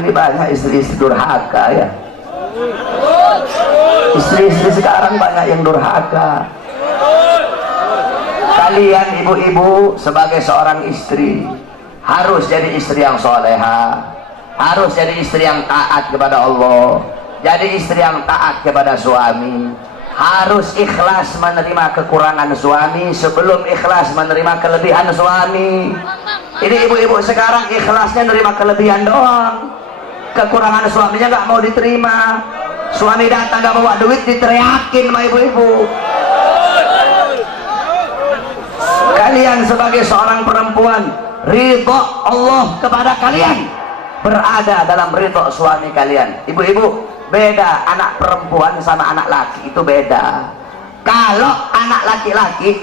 sekarang ini banyak istri-istri durhaka ya. Istri-istri sekarang banyak yang durhaka. Kalian ibu-ibu sebagai seorang istri harus jadi istri yang soleha, harus jadi istri yang taat kepada Allah, jadi istri yang taat kepada suami, harus ikhlas menerima kekurangan suami sebelum ikhlas menerima kelebihan suami. Ini ibu-ibu sekarang ikhlasnya menerima kelebihan doang, kekurangan suaminya nggak mau diterima. Suami datang nggak bawa duit diteriakin sama ibu-ibu. Kalian sebagai seorang perempuan, ridho Allah kepada kalian berada dalam ridho suami kalian. Ibu-ibu, beda anak perempuan sama anak laki, itu beda. Kalau anak laki-laki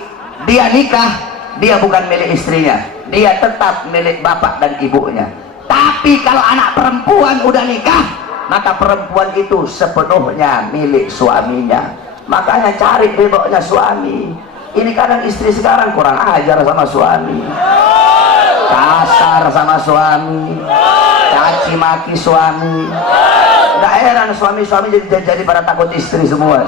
dia nikah, dia bukan milik istrinya, dia tetap milik bapak dan ibunya. Tapi kalau anak perempuan udah nikah, maka perempuan itu sepenuhnya milik suaminya. Makanya cari ridhonya suami. Ini kadang istri sekarang kurang ajar sama suami, kasar sama suami, caci maki suami. Nggak heran suami-suami jadi pada takut istri semua.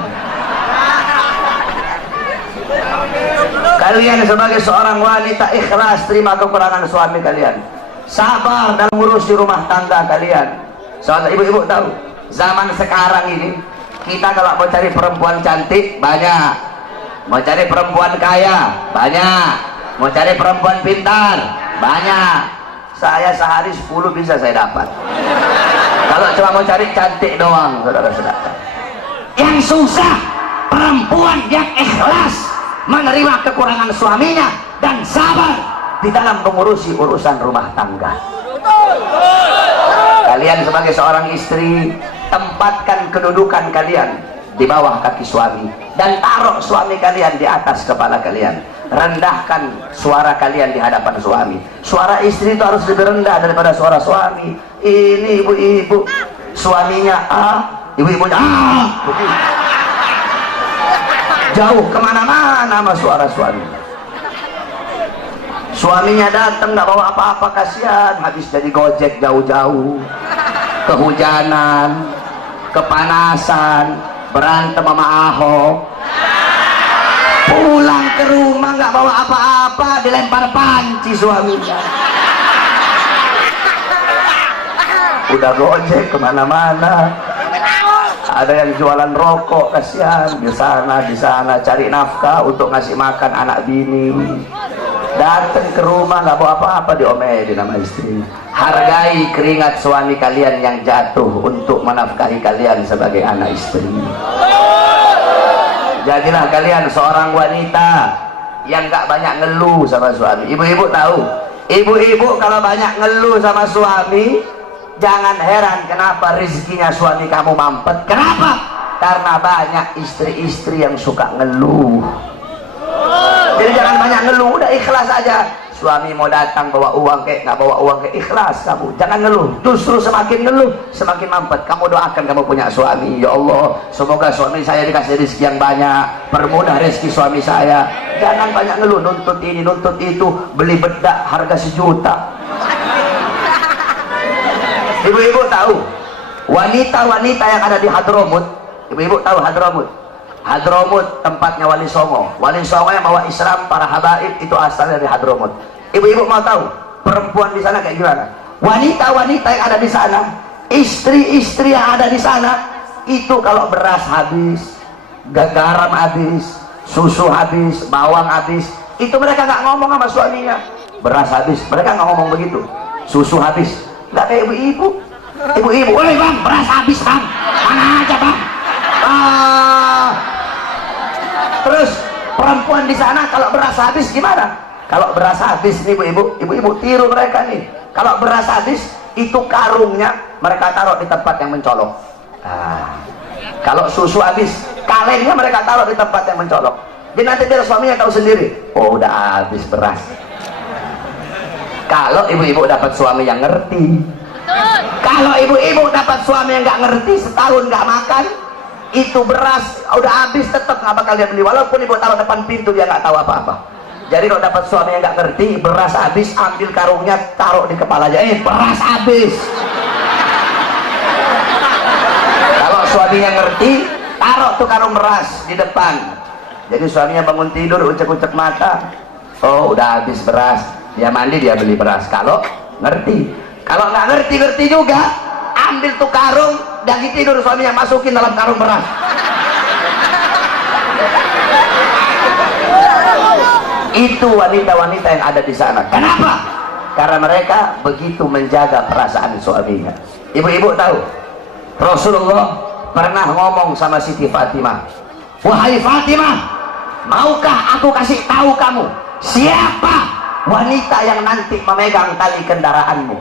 Kalian sebagai seorang wanita ikhlas terima kekurangan suami kalian, sabar dalam ngurusi rumah tangga kalian. Soalnya ibu-ibu tahu zaman sekarang ini, kita kalau mau cari perempuan cantik banyak, mau cari perempuan kaya banyak, mau cari perempuan pintar banyak. Saya sehari 10 bisa saya dapat. Kalau cuma mau cari cantik doang, saudara-saudara. Yang susah perempuan yang ikhlas menerima kekurangan suaminya dan sabar di dalam mengurusi urusan rumah tangga. Kalian sebagai seorang istri, tempatkan kedudukan kalian di bawah kaki suami dan taruh suami kalian di atas kepala kalian. Rendahkan suara kalian di hadapan suami. Suara istri itu harus lebih rendah daripada suara suami. Ini ibu-ibu, suaminya ibu-ibunya jauh kemana-mana sama suara suami. Suaminya datang nggak bawa apa-apa, kasihan, habis jadi gojek jauh-jauh, kehujanan, kepanasan, berantem sama Ahok, pulang ke rumah nggak bawa apa-apa, dilempar panci suaminya. Udah gojek kemana-mana, ada yang jualan rokok, kasihan, di sana cari nafkah untuk ngasih makan anak bini. Datang ke rumah nggak bawa apa-apa, diomelin sama istri. Hargai keringat suami kalian yang jatuh untuk menafkahi kalian sebagai anak istri. Jadilah kalian seorang wanita yang nggak banyak ngeluh sama suami. Ibu-ibu tahu, ibu-ibu kalau banyak ngeluh sama suami, jangan heran kenapa rezekinya suami kamu mampet. Kenapa? Karena banyak istri-istri yang suka ngeluh. Jadi jangan banyak ngeluh, udah ikhlas aja. Suami mau datang bawa uang kayak nggak bawa uang kayak, ikhlas kamu, jangan ngeluh. Justru semakin ngeluh semakin mampet. Kamu doakan kamu punya suami, ya Allah semoga suami saya dikasih rezeki yang banyak, permudah rezeki suami saya. Jangan banyak ngeluh, nuntut ini nuntut itu, beli bedak harga 1 juta. Ibu-ibu tahu wanita-wanita yang ada di Hadramut? Ibu-ibu tahu Hadramut? Hadramut tempatnya Wali Songo. Wali Songo yang bawa Islam, para habaib itu asalnya dari Hadramut. Ibu-ibu mau tahu perempuan di sana kayak gimana? Wanita-wanita yang ada di sana, istri-istri yang ada di sana, itu kalau beras habis, garam habis, susu habis, bawang habis, itu mereka nggak ngomong sama suaminya. Beras habis, mereka nggak ngomong begitu. Susu habis, nggak kayak ibu-ibu. Ibu-ibu, woi bang, beras habis bang, mana aja bang. Terus perempuan di sana kalau beras habis gimana? Kalau beras habis nih ibu-ibu tiru mereka nih. Kalau beras habis itu karungnya mereka taruh di tempat yang mencolok. Kalau susu habis kalengnya mereka taruh di tempat yang mencolok. Jadi nanti dia suaminya tahu sendiri. Oh udah habis beras. Kalau ibu-ibu dapat suami yang ngerti. Kalau ibu-ibu dapat suami yang nggak ngerti, setahun nggak makan, itu beras udah habis tetap nggak bakal dia beli, walaupun ibu taruh depan pintu dia nggak tahu apa-apa. Jadi kalau dapat suami yang nggak ngerti, beras habis ambil karungnya taruh di kepalanya, beras habis. suaminya ngerti, taruh tuh karung beras di depan. Jadi suaminya bangun tidur, ucek-ucek mata, oh udah habis beras, dia mandi, dia beli beras. Kalau ngerti, kalau nggak ngerti juga, ambil tuh karung, lagi tidur suaminya masukin dalam karung beras. Itu wanita-wanita yang ada di sana. Kenapa? Karena mereka begitu menjaga perasaan suaminya. Ibu-ibu tahu, Rasulullah pernah ngomong sama Siti Fatimah, wahai Fatimah, maukah aku kasih tahu kamu siapa wanita yang nanti memegang tali kendaraanmu?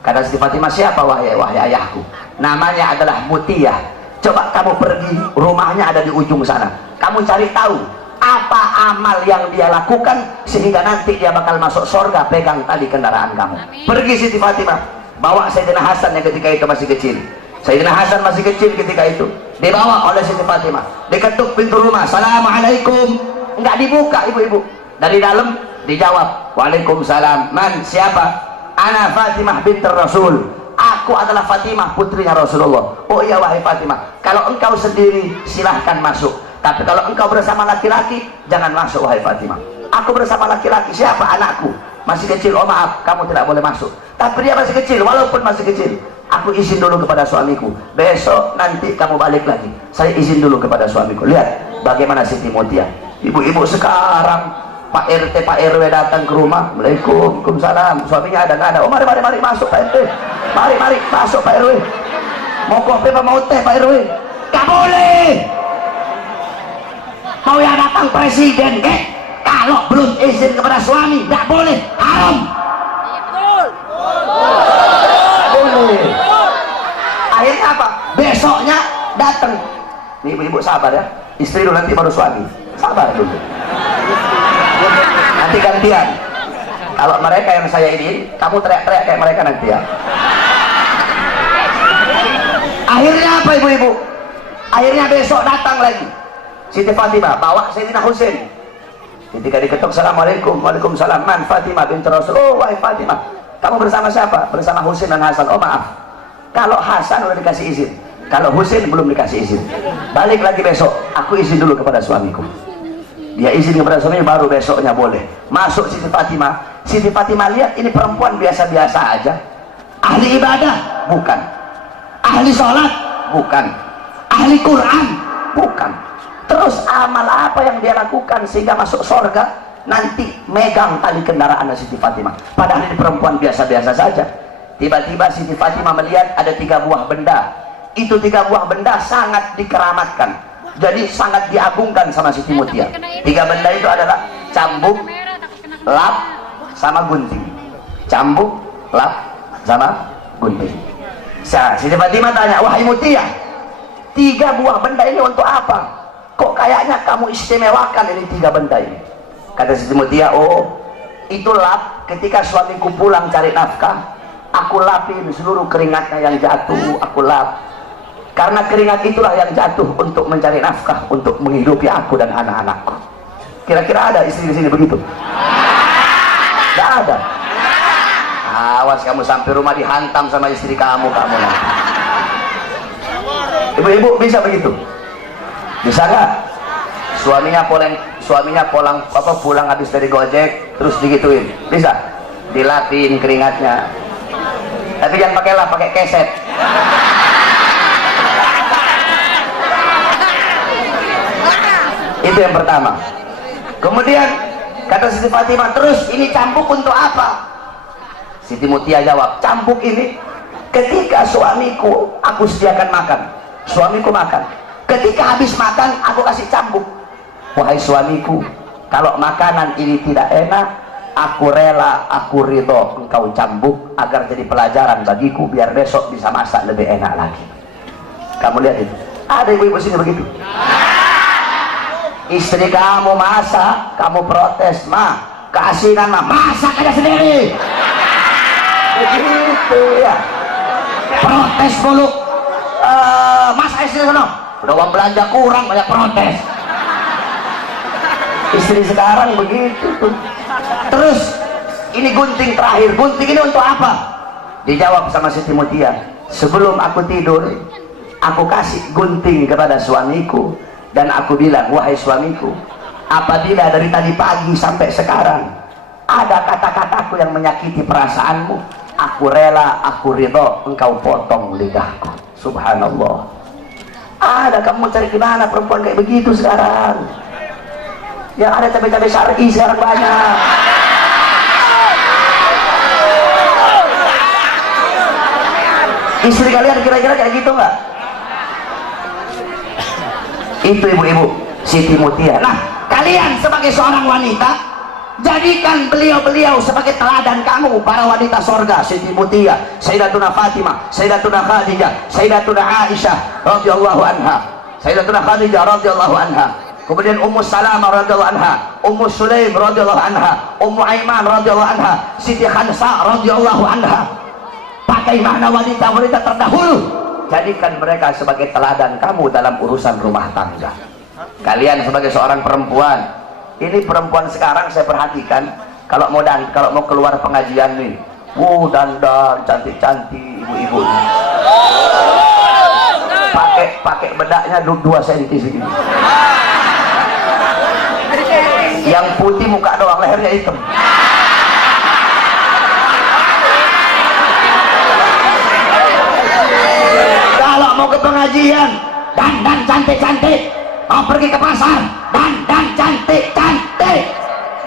Kata Siti Fatimah, siapa wahai ayahku? Namanya adalah Mutiyah. Coba kamu pergi, rumahnya ada di ujung sana, kamu cari tahu apa amal yang dia lakukan sehingga nanti dia bakal masuk surga pegang tali kendaraan kamu. Pergi Siti Fatimah, bawa Sayyidina Hasan yang ketika itu masih kecil. Sayyidina Hasan masih kecil ketika itu, dibawa oleh Siti Fatimah, diketuk pintu rumah, assalamualaikum, enggak dibuka ibu-ibu. Dari dalam dijawab, waalaikumsalam. Man, siapa? Ana Fatimah binti Rasul, aku adalah Fatimah putrinya Rasulullah. Oh iya wahai Fatimah, kalau engkau sendiri silahkan masuk, tapi kalau engkau bersama laki-laki jangan masuk wahai Fatimah. Aku bersama laki-laki. Siapa? Anakku masih kecil. Oh maaf, kamu tidak boleh masuk. Tapi dia masih kecil, walaupun masih kecil, aku izin dulu kepada suamiku, besok nanti kamu balik lagi, saya izin dulu kepada suamiku. Lihat bagaimana Siti Mutia. Ibu-ibu sekarang, Pak RT, Pak RW datang ke rumah, Waalaikumsalam, suaminya ada nggak ada? Oh mari masuk Pak RT, mari masuk Pak RW, mau kopi apa mau teh Pak RW? Gak boleh. Mau yang datang presiden kek, kalau belum izin kepada suami gak boleh, haram. Boleh. Akhirnya apa? Besoknya datang. Nih ibu-ibu sabar ya, istri dulu nanti baru suami, sabar dulu, nanti gantian. Kalau mereka yang saya ini, kamu teriak-teriak kayak mereka nanti ya. Akhirnya apa ibu-ibu? Akhirnya besok datang lagi Siti Fatimah, bawa Sayyidina Husain. Ketika diketuk, assalamualaikum, waalaikumsalam. Man, Fatimah binti Rasul. Oh wahai Fatimah, kamu bersama siapa? Bersama Husain dan Hasan. Oh maaf, kalau Hasan udah dikasih izin, kalau Husain belum dikasih izin. Balik lagi besok, aku izin dulu kepada suamiku. Dia izin kepada suaminya, baru besoknya boleh masuk Siti Fatimah. Siti Fatimah lihat ini perempuan biasa-biasa aja, ahli ibadah bukan, ahli sholat bukan, ahli Quran bukan. Terus amal apa yang dia lakukan sehingga masuk surga nanti megang tali kendaraan Siti Fatimah? Padahal ini perempuan biasa-biasa saja. Tiba-tiba Siti Fatimah melihat ada 3 buah benda. Itu 3 buah benda sangat dikeramatkan, jadi sangat diagungkan sama Siti Mutia. 3 benda itu adalah cambuk, lap, sama gunting. Cambuk, lap, sama gunting. Siti Fatimah tanya, wahai Mutia, 3 buah benda ini untuk apa? Kok kayaknya kamu istimewakan ini 3 benda ini? Kata Siti Mutia, oh itu lap, ketika suamiku pulang cari nafkah, aku lapin seluruh keringatnya yang jatuh, aku lap. Karena keringat itulah yang jatuh untuk mencari nafkah, untuk menghidupi aku dan anak-anakku. Kira-kira ada istri di sini begitu? Tidak ada. Awas kamu sampai rumah dihantam sama istri kamu nanti. Ibu-ibu bisa begitu? Bisa nggak? Suaminya pulang habis dari gojek terus digituin, bisa? Dilapin keringatnya, tapi jangan pakai lap, pakai keset. Itu yang pertama. Kemudian kata Siti Fatimah, terus ini cambuk untuk apa? Siti Mutia jawab, cambuk ini ketika suamiku aku sediakan makan, suamiku makan, ketika habis makan aku kasih cambuk. Wahai suamiku, kalau makanan ini tidak enak, aku rela, aku ridho engkau cambuk agar jadi pelajaran bagiku, biar besok bisa masak lebih enak lagi. Kamu lihat itu, ada ibu-ibu sini begitu. Istri kamu masak, kamu protes, mah keasinan mah, masak aja sendiri. Begitu ya, protes dulu. Masak istri sana, udah uang belanja kurang, banyak protes. Istri sekarang begitu tuh. Terus ini gunting terakhir, gunting ini untuk apa? Dijawab sama Siti Mutia, sebelum aku tidur Aku kasih gunting kepada suamiku dan aku bilang, wahai suamiku, apabila dari tadi pagi sampai sekarang ada kata-kataku yang menyakiti perasaanmu, aku rela, aku ridho engkau potong lidahku. Subhanallah. Ada, kamu cari gimana perempuan kayak begitu sekarang? Yang ada cabai-cabai syar'i sekarang banyak. Istri kalian kira-kira kayak gitu nggak? Itu ibu-ibu Siti Mutia. Nah, kalian sebagai seorang wanita, jadikan beliau-beliau sebagai teladan kamu, para wanita sorga. Siti Mutia, Sayyidatuna Fatimah, Sayyidatuna Khadijah, Sayyidatuna Aisyah radhiyallahu anha, Sayyidatuna Khadijah radhiyallahu anha, kemudian Ummu Salamah radhiyallahu anha, Ummu Sulaim radhiyallahu anha, Ummu Aiman radhiyallahu anha, Siti Khansa radhiyallahu anha. Bagaimana wanita-wanita terdahulu, jadikan mereka sebagai teladan kamu dalam urusan rumah tangga. Kalian sebagai seorang perempuan, ini perempuan sekarang saya perhatikan, kalau mau keluar pengajian nih, dandan cantik-cantik ibu-ibu, pakai bedaknya 2 cm segini, yang putih muka doang, lehernya hitam. Kalau mau ke pengajian, dandan cantik-cantik. Mau pergi ke pasar, dandan cantik-cantik.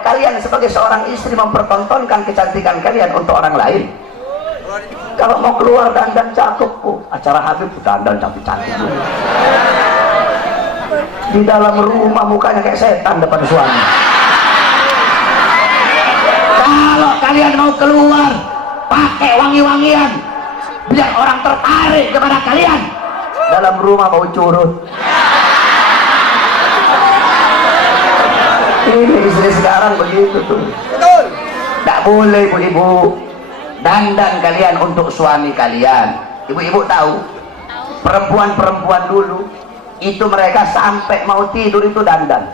Kalian sebagai seorang istri mempertontonkan kecantikan kalian untuk orang lain. Kalau mau keluar dandan cakep, acara Habib dandan cantik-cantik. Di dalam rumah mukanya kayak setan depan suami. Kalau kalian mau keluar, pakai wangi-wangian, biar orang tertarik kepada kalian. Dalam rumah mau curut. Ini istri sekarang begitu tuh. Tidak boleh ibu-ibu. Dandan kalian untuk suami kalian. Ibu-ibu tahu, perempuan-perempuan dulu itu mereka sampai mau tidur itu dandan.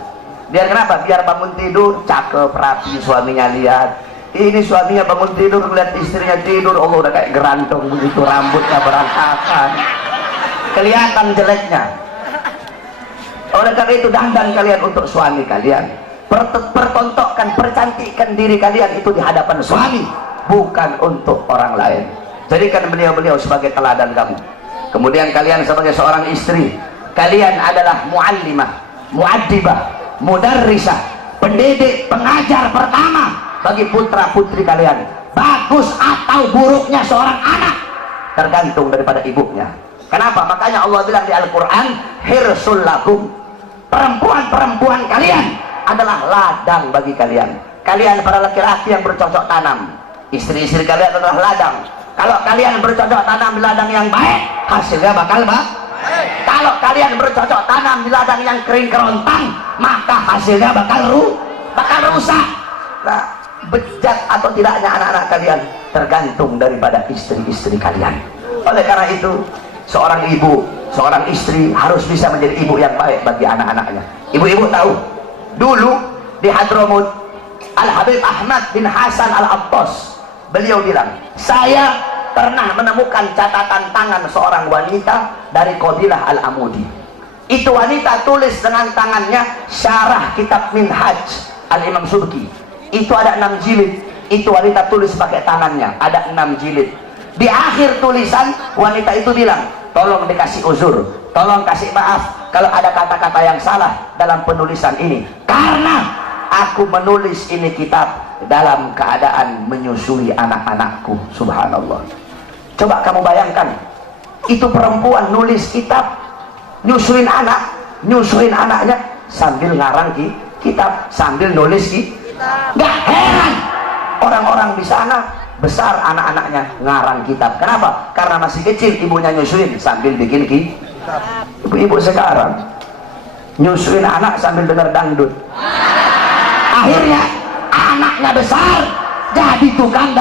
Biar kenapa? Biar bangun tidur cakep, rapi, suaminya lihat. Ini suaminya bangun tidur melihat istrinya tidur, Allah udah kayak gerantong begitu, rambutnya berantakan, kelihatan jeleknya. Oleh karena itu dandan kalian untuk suami kalian, pertontonkan, percantikkan diri kalian itu di hadapan suami, bukan untuk orang lain. Jadikan beliau-beliau sebagai teladan kamu. Kemudian kalian sebagai seorang istri, kalian adalah muallimah, muaddibah, mudarrisah, pendidik, pengajar pertama bagi putra putri kalian. Bagus atau buruknya seorang anak tergantung daripada ibunya. Kenapa? Makanya Allah bilang di Al-Quran, hirsul lakum, perempuan-perempuan kalian adalah ladang bagi kalian. Kalian para laki-laki yang bercocok tanam, istri-istri kalian adalah ladang. Kalau kalian bercocok tanam di ladang yang baik, hasilnya bakal baik. Kalau kalian bercocok tanam di ladang yang kering kerontang, maka hasilnya bakal rusak. Nah, bejat atau tidaknya anak-anak kalian tergantung daripada istri-istri kalian. Oleh karena itu, seorang ibu, seorang istri harus bisa menjadi ibu yang baik bagi anak-anaknya. Ibu-ibu tahu, dulu di Hadramut, Al-Habib Ahmad bin Hasan Al-Abbas, beliau bilang, saya pernah menemukan catatan tangan seorang wanita dari Qabilah Al-Amudi. Itu wanita tulis dengan tangannya syarah kitab Minhaj Al-Imam Subki. Itu ada 6 jilid. Itu wanita tulis pakai tangannya, ada 6 jilid. Di akhir tulisan wanita itu bilang, tolong dikasih uzur, tolong kasih maaf kalau ada kata-kata yang salah dalam penulisan ini, karena aku menulis ini kitab dalam keadaan menyusui anak-anakku. Subhanallah. Coba kamu bayangkan, itu perempuan nulis kitab, nyusuin anaknya sambil ngarang kitab, sambil nulis kitab. Gak heran orang-orang di sana besar anak-anaknya ngarang kitab. Kenapa? Karena masih kecil ibunya nyusuin sambil bikin kitab. Ibu-ibu sekarang nyusuin anak sambil dengar dangdut. Akhirnya anaknya besar jadi tukang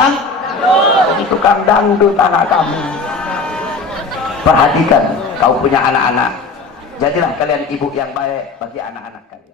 dangdut anak kamu. Perhatikan, kau punya anak-anak, jadilah kalian ibu yang baik bagi anak-anak kalian.